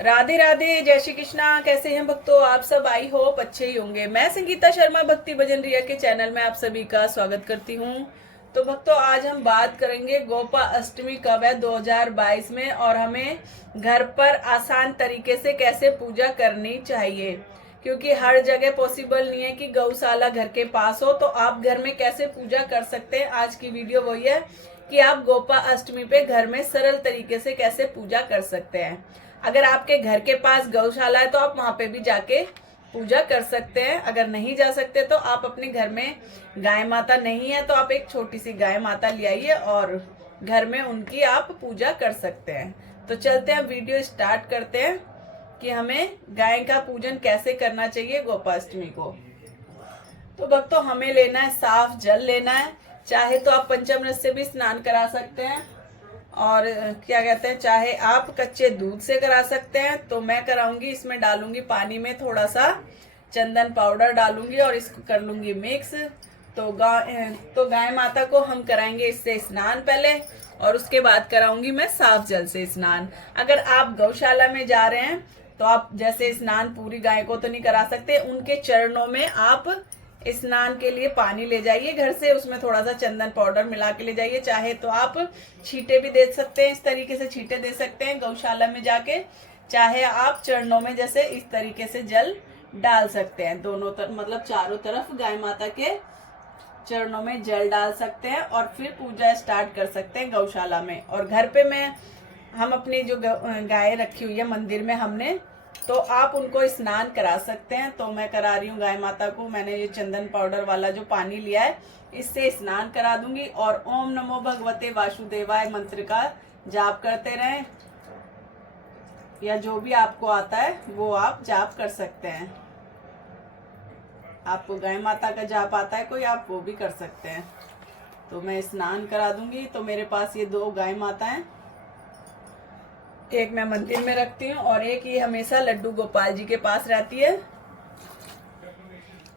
राधे राधे, जय श्री कृष्णा। कैसे हैं भक्तों आप सब? आई होप अच्छे ही होंगे। मैं संगीता शर्मा भक्ति भजन रिया के चैनल में आप सभी का स्वागत करती हूँ। तो भक्तों, आज हम बात करेंगे गोपा अष्टमी कब है 2022 में, और हमें घर पर आसान तरीके से कैसे पूजा करनी चाहिए, क्योंकि हर जगह पॉसिबल नहीं है कि गौशाला घर के पास हो। तो आप घर में कैसे पूजा कर सकते हैं, आज की वीडियो वही है कि आप गोपा अष्टमी पे घर में सरल तरीके से कैसे पूजा कर सकते हैं। अगर आपके घर के पास गौशाला है तो आप वहां पे भी जाके पूजा कर सकते हैं। अगर नहीं जा सकते तो आप अपने घर में गाय माता नहीं है तो आप एक छोटी सी गाय माता ले आइए और घर में उनकी आप पूजा कर सकते हैं। तो चलते हैं, वीडियो स्टार्ट करते हैं कि हमें गाय का पूजन कैसे करना चाहिए गोपाष्टमी को। तो भक्तों, हमें लेना है साफ जल लेना है। चाहे तो आप पंचामृत से भी स्नान करा सकते हैं, और क्या कहते हैं, चाहे आप कच्चे दूध से करा सकते हैं। तो मैं कराऊंगी, इसमें डालूंगी पानी में थोड़ा सा चंदन पाउडर डालूंगी और इसको कर लूंगी मिक्स। तो गाय माता को हम कराएंगे इससे स्नान पहले, और उसके बाद कराऊंगी मैं साफ जल से स्नान। अगर आप गौशाला में जा रहे हैं तो आप जैसे स्नान पूरी गाय को तो नहीं करा सकते, उनके चरणों में आप स्नान के लिए पानी ले जाइए घर से, उसमें थोड़ा सा चंदन पाउडर मिला के ले जाइए। चाहे तो आप छींटे भी दे सकते हैं, इस तरीके से छींटे दे सकते हैं गौशाला में जाके। चाहे आप चरणों में जैसे इस तरीके से जल डाल सकते हैं, दोनों तरफ मतलब चारों तरफ गाय माता के चरणों में जल डाल सकते हैं और फिर पूजा स्टार्ट कर सकते हैं गौशाला में। और घर पे हम अपनी जो गाय रखी हुई है मंदिर में हमने, तो आप उनको स्नान करा सकते हैं। तो मैं करा रही हूँ गाय माता को, मैंने ये चंदन पाउडर वाला जो पानी लिया है इससे स्नान करा दूंगी। और ओम नमो भगवते वासुदेवाय मंत्र का जाप करते रहें, या जो भी आपको आता है वो आप जाप कर सकते हैं। आपको गाय माता का जाप आता है कोई, आप वो भी कर सकते हैं। तो मैं स्नान करा दूंगी। तो मेरे पास ये 2 गाय माता हैं, एक मैं मंदिर में रखती हूँ और एक ये हमेशा लड्डू गोपाल जी के पास रहती है।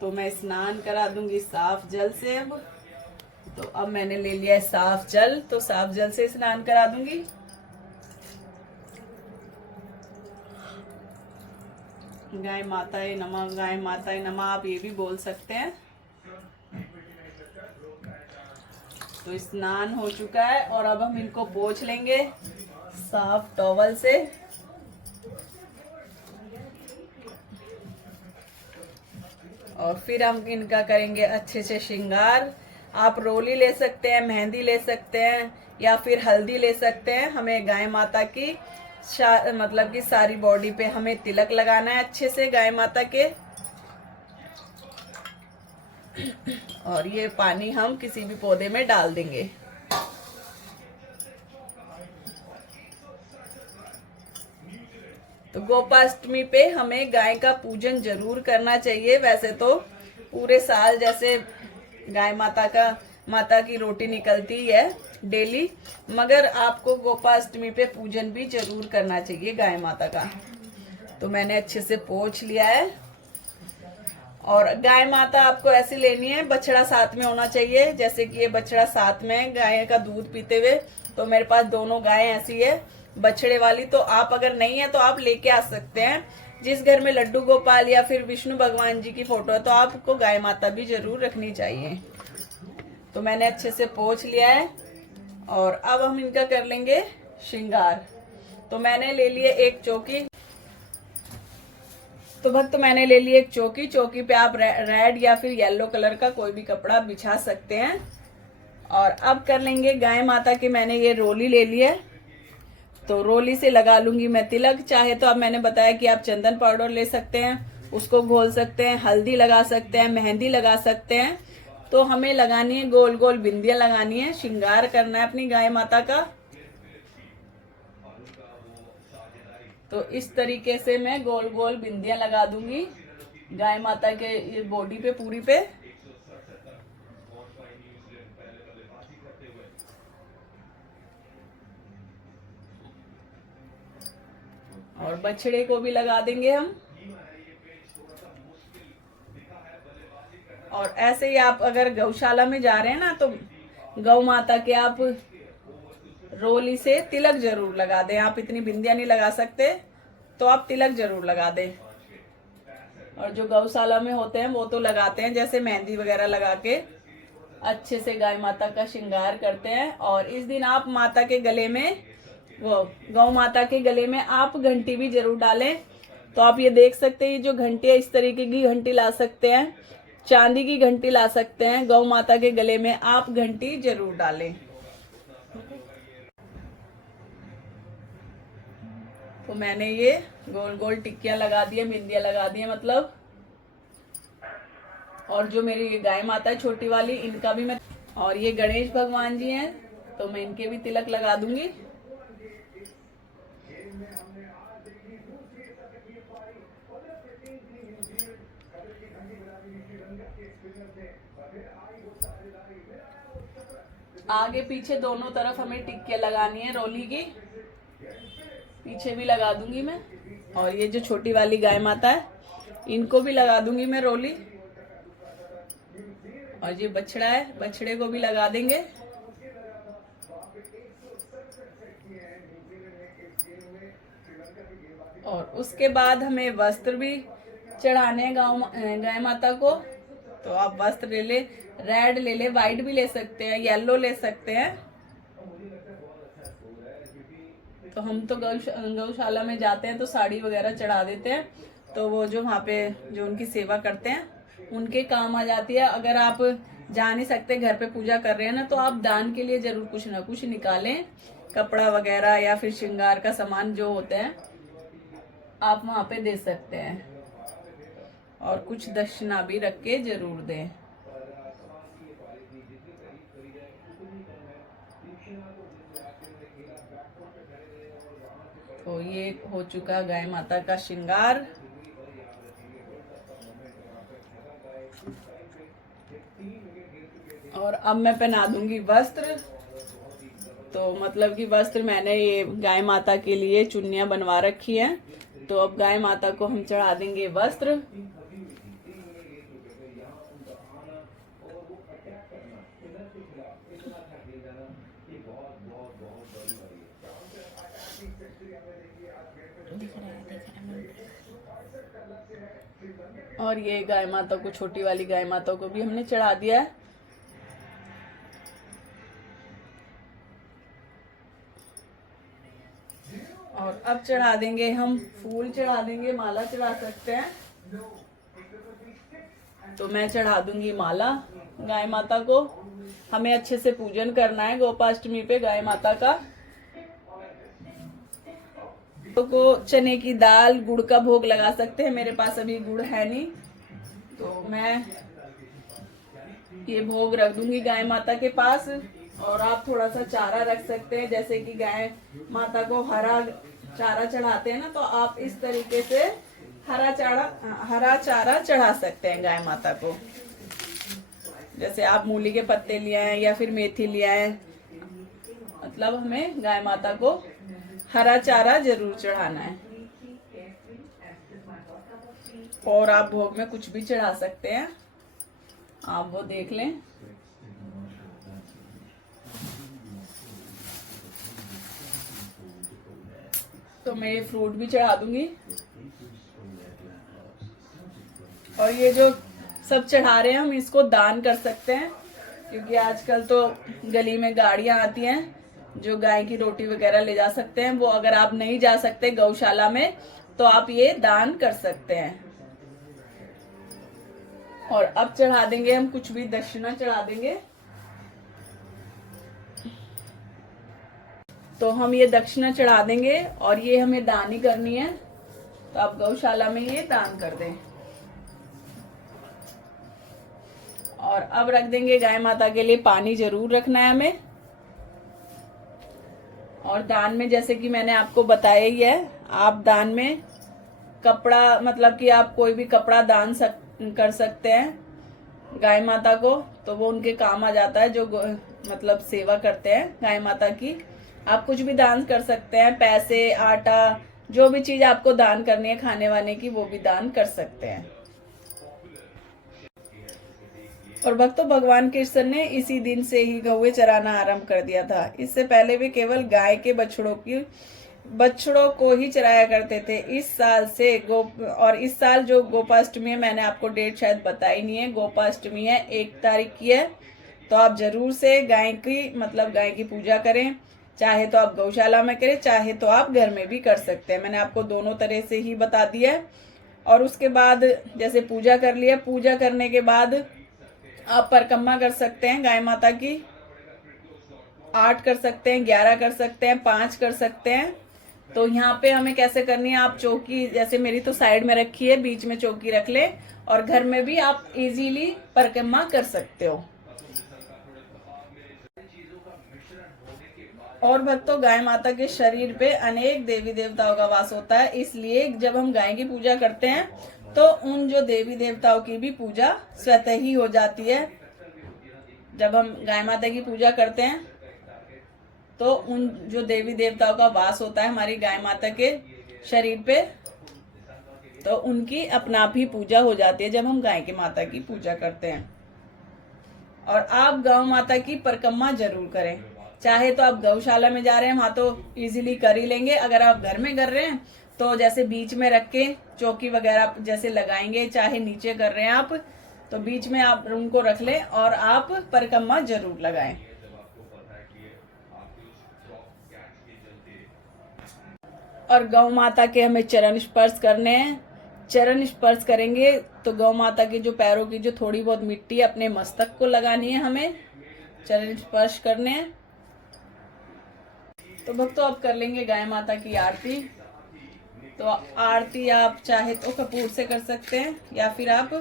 तो मैं स्नान करा दूंगी साफ जल से। तो अब मैंने ले लिया है साफ जल, तो साफ जल से स्नान करा दूंगी। गाय माताए नमः, गाय माताए नमः, आप ये भी बोल सकते हैं। तो स्नान हो चुका है और अब हम इनको पोंछ लेंगे साफ टॉवल से। और फिर हम इनका करेंगे अच्छे से श्रृंगार। आप रोली ले सकते हैं, मेहंदी ले सकते हैं, या फिर हल्दी ले सकते हैं। हमें गाय माता की मतलब कि सारी बॉडी पे हमें तिलक लगाना है अच्छे से गाय माता के। और ये पानी हम किसी भी पौधे में डाल देंगे। तो गोपाष्टमी पे हमें गाय का पूजन जरूर करना चाहिए। वैसे तो पूरे साल जैसे गाय माता की रोटी निकलती है डेली, मगर आपको गोपाष्टमी पे पूजन भी जरूर करना चाहिए गाय माता का। तो मैंने अच्छे से पोंछ लिया है। और गाय माता आपको ऐसी लेनी है, बछड़ा साथ में होना चाहिए। जैसे कि ये बछड़ा साथ में गाय का दूध पीते हुए, तो मेरे पास दोनों गाय ऐसी है बछड़े वाली। तो आप अगर नहीं है तो आप लेके आ सकते हैं। जिस घर में लड्डू गोपाल या फिर विष्णु भगवान जी की फोटो है तो आपको गाय माता भी जरूर रखनी चाहिए। तो मैंने अच्छे से पोंछ लिया है और अब हम इनका कर लेंगे श्रृंगार। तो मैंने ले लिए एक चौकी। तो भक्त, मैंने ले ली एक चौकी। चौकी पे आप रेड या फिर येलो कलर का कोई भी कपड़ा बिछा सकते हैं। और अब कर लेंगे गाय माता की, मैंने ये रोली ले ली है, तो रोली से लगा लूंगी मैं तिलक। चाहे तो अब मैंने बताया कि आप चंदन पाउडर ले सकते हैं, उसको घोल सकते हैं, हल्दी लगा सकते हैं, मेहंदी लगा सकते हैं। तो हमें लगानी है गोल गोल बिंदियां लगानी है, श्रृंगार करना है अपनी गाय माता का। तो इस तरीके से मैं गोल गोल बिंदियां लगा दूंगी गाय माता के बॉडी पे पूरी पे। और बछड़े को भी लगा देंगे हम। और ऐसे ही आप अगर गौशाला में जा रहे हैं ना, तो गौ माता के आप रोली से तिलक जरूर लगा दें। आप इतनी बिंदियां नहीं लगा सकते, तो आप तिलक जरूर लगा दें। और जो गौशाला में होते हैं वो तो लगाते हैं, जैसे मेहंदी वगैरह लगा के अच्छे से गाय माता का श्रृंगार करते हैं। और इस दिन आप माता के गले में, वो गौ माता के गले में आप घंटी भी जरूर डालें। तो आप ये देख सकते हैं, जो घंटी है इस तरीके की घंटी ला सकते हैं, चांदी की घंटी ला सकते हैं। गौ माता के गले में आप घंटी जरूर डालें। तो मैंने ये गोल गोल टिक्कियां लगा दी है, बिंदियां लगा दी है मतलब। और जो मेरी गाय माता है छोटी वाली, इनका भी मैं, और ये गणेश भगवान जी हैं तो मैं इनके भी तिलक लगा दूंगी। आगे पीछे दोनों तरफ हमें टिक्कियां लगानी है रोली की, पीछे भी लगा दूंगी मैं। और ये जो छोटी वाली गाय माता है इनको भी लगा दूंगी मैं रोली। और ये बछड़ा है, बछड़े को भी लगा देंगे। और उसके बाद हमें वस्त्र भी चढ़ाने हैं गाय माता को। तो आप वस्त्र ले ले, रेड ले ले, व्हाइट भी ले सकते हैं, येलो ले सकते हैं। तो हम तो गौशाला में जाते हैं तो साड़ी वगैरह चढ़ा देते हैं, तो वो जो वहाँ पे जो उनकी सेवा करते हैं उनके काम आ जाती है। अगर आप जा नहीं सकते, घर पे पूजा कर रहे हैं ना, तो आप दान के लिए जरूर कुछ ना कुछ निकालें, कपड़ा वगैरह या फिर श्रृंगार का सामान जो होते हैं आप वहाँ पे दे सकते हैं। और कुछ दक्षिणा भी रख के जरूर दें। तो ये हो चुका गाय माता का श्रृंगार। और अब मैं पहना दूंगी वस्त्र। तो मतलब कि वस्त्र मैंने ये गाय माता के लिए चुन्नियां बनवा रखी हैं, तो अब गाय माता को हम चढ़ा देंगे वस्त्र। और ये गाय माता को, छोटी वाली गाय माता को भी हमने चढ़ा दिया है। और अब चढ़ा देंगे हम फूल, चढ़ा देंगे, माला चढ़ा सकते हैं। तो मैं चढ़ा दूंगी माला गाय माता को। हमें अच्छे से पूजन करना है गोपाष्टमी पे गाय माता का। को चने की दाल, गुड़ का भोग लगा सकते हैं। मेरे पास अभी गुड़ है नहीं, तो मैं ये भोग रख दूंगी गाय माता के पास। और आप थोड़ा सा चारा रख सकते हैं, जैसे कि गाय माता को हरा चारा चढ़ाते हैं ना, तो आप इस तरीके से हरा चारा चढ़ा सकते हैं गाय माता को। जैसे आप मूली के पत्ते लिए आए या फिर मेथी लिए आए, मतलब हमें गाय माता को हरा चारा जरूर चढ़ाना है। और आप भोग में कुछ भी चढ़ा सकते हैं, आप वो देख लें। तो मैं ये फ्रूट भी चढ़ा दूंगी। और ये जो सब चढ़ा रहे हैं हम इसको दान कर सकते हैं, क्योंकि आजकल तो गली में गाड़ियां आती हैं जो गाय की रोटी वगैरह ले जा सकते हैं। वो अगर आप नहीं जा सकते गौशाला में तो आप ये दान कर सकते हैं। और अब चढ़ा देंगे हम कुछ भी दक्षिणा चढ़ा देंगे। तो हम ये दक्षिणा चढ़ा देंगे और ये हमें दान ही करनी है, तो आप गौशाला में ये दान कर दें। और अब रख देंगे गाय माता के लिए पानी जरूर रखना है हमें। और दान में जैसे कि मैंने आपको बताया ही है, आप दान में कपड़ा, मतलब कि आप कोई भी कपड़ा दान कर सकते हैं गाय माता को, तो वो उनके काम आ जाता है जो मतलब सेवा करते हैं गाय माता की। आप कुछ भी दान कर सकते हैं, पैसे, आटा, जो भी चीज आपको दान करनी है खाने वाने की, वो भी दान कर सकते हैं। और भक्तों, भगवान कृष्ण ने इसी दिन से ही गौएं चराना आरंभ कर दिया था। इससे पहले भी केवल गाय के बछड़ों की बछड़ों को ही चराया करते थे। इस साल से और इस साल जो गोपाष्टमी है, मैंने आपको डेट शायद बताई नहीं है, गोपाष्टमी है 1 तारीख की है। तो आप जरूर से गाय की पूजा करें, चाहे तो आप गौशाला में करें, चाहे तो आप घर में भी कर सकते हैं। मैंने आपको दोनों तरह से ही बता दिया है। और उसके बाद जैसे पूजा कर लिया, पूजा करने के बाद आप परिक्रमा कर सकते हैं गाय माता की। 8 कर सकते हैं, 11 कर सकते हैं, 5 कर सकते हैं। तो यहाँ पे हमें कैसे करनी है, आप चौकी, जैसे मेरी तो साइड में रखी है, बीच में चौकी रख ले, और घर में भी आप इजीली परिक्रमा कर सकते हो। और भक्तों, गाय माता के शरीर पे अनेक देवी देवताओं का वास होता है, इसलिए जब हम गाय की पूजा करते हैं तो उन जो देवी देवताओं की भी पूजा स्वतः ही हो जाती है। जब हम गाय माता की पूजा करते हैं तो उन जो देवी देवताओं का वास होता है हमारी गाय माता के शरीर पे, तो उनकी अपना आप ही पूजा हो जाती है जब हम गाय की माता की पूजा करते हैं। और आप गौ माता की परिक्रमा जरूर करें, चाहे तो आप गौशाला में जा रहे हैं वहां तो इजीली कर ही लेंगे। अगर आप घर में कर रहे हैं तो जैसे बीच में रख के चौकी वगैरह जैसे लगाएंगे, चाहे नीचे कर रहे हैं आप तो बीच में आप उनको रख लें और आप परिक्रमा जरूर लगाएं। और गौ माता के हमें चरण स्पर्श करने हैं। चरण स्पर्श करेंगे तो गौ माता के जो पैरों की जो थोड़ी बहुत मिट्टी है अपने मस्तक को लगानी है, हमें चरण स्पर्श करने हैं। तो भक्तों, आप कर लेंगे गाय माता की आरती। तो आरती आप चाहे तो कपूर से कर सकते हैं या फिर आप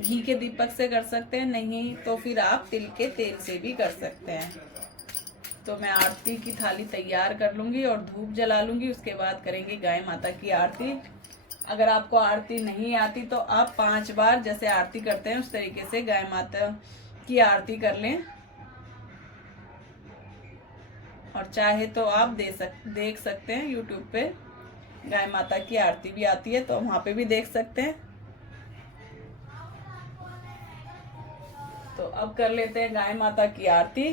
घी के दीपक से कर सकते हैं, नहीं तो फिर आप तिल के तेल से भी कर सकते हैं। तो मैं आरती की थाली तैयार कर लूंगी और धूप जला लूंगी, उसके बाद करेंगे गाय माता की आरती। अगर आपको आरती नहीं आती तो आप 5 बार जैसे आरती करते हैं उस तरीके से गाय माता की आरती कर लें। और चाहे तो आप देख सकते हैं यूट्यूब पे गाय माता की आरती भी आती है, तो वहां पे भी देख सकते हैं। तो अब कर लेते हैं गाय माता की आरती।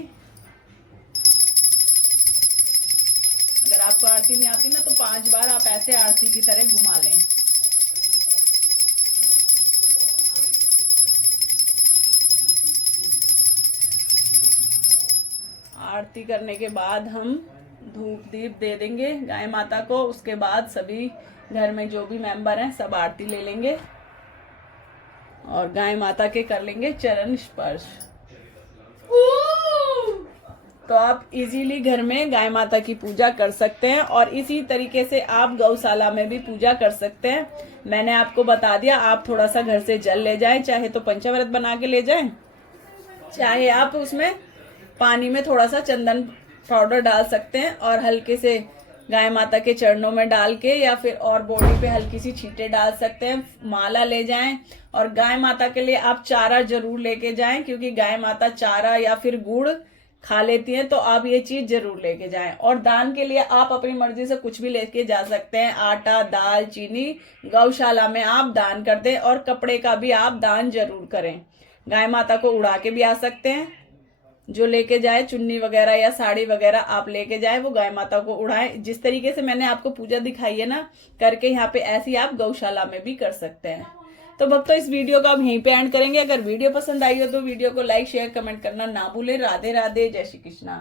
अगर आपको आरती नहीं आती ना तो 5 बार आप ऐसे आरती की तरह घुमा लें। आरती करने के बाद हम धूप दीप दे देंगे गाय माता को। उसके बाद सभी घर में जो भी मेंबर हैं सब आरती ले लेंगे और गाय माता के कर लेंगे चरण स्पर्श। तो आप इजीली घर में गाय माता की पूजा कर सकते हैं और इसी तरीके से आप गौशाला में भी पूजा कर सकते हैं। मैंने आपको बता दिया, आप थोड़ा सा घर से जल ले जाएं, चाहे तो पंचामृत बना के ले जाएं, चाहे आप उसमें पानी में थोड़ा सा चंदन पाउडर डाल सकते हैं और हल्के से गाय माता के चरणों में डाल के या फिर और बॉडी पे हल्की सी छींटे डाल सकते हैं। माला ले जाएं और गाय माता के लिए आप चारा जरूर लेके जाएं, क्योंकि गाय माता चारा या फिर गुड़ खा लेती हैं, तो आप ये चीज जरूर लेके जाएं। और दान के लिए आप अपनी मर्जी से कुछ भी लेके जा सकते हैं, आटा, दाल, चीनी गौशाला में आप दान कर दें। और कपड़े का भी आप दान जरूर करें। गाय माता को उड़ा के भी आ सकते हैं, जो लेके जाए चुन्नी वगैरह या साड़ी वगैरह आप लेके जाए वो गाय माता को उड़ाएं। जिस तरीके से मैंने आपको पूजा दिखाई है ना करके, यहाँ पे ऐसी आप गौशाला में भी कर सकते हैं। तो भक्तों, इस वीडियो का हम यहीं पे एंड करेंगे। अगर वीडियो पसंद आई हो तो वीडियो को लाइक, शेयर, कमेंट करना ना भूलें। राधे राधे, जय श्री कृष्णा।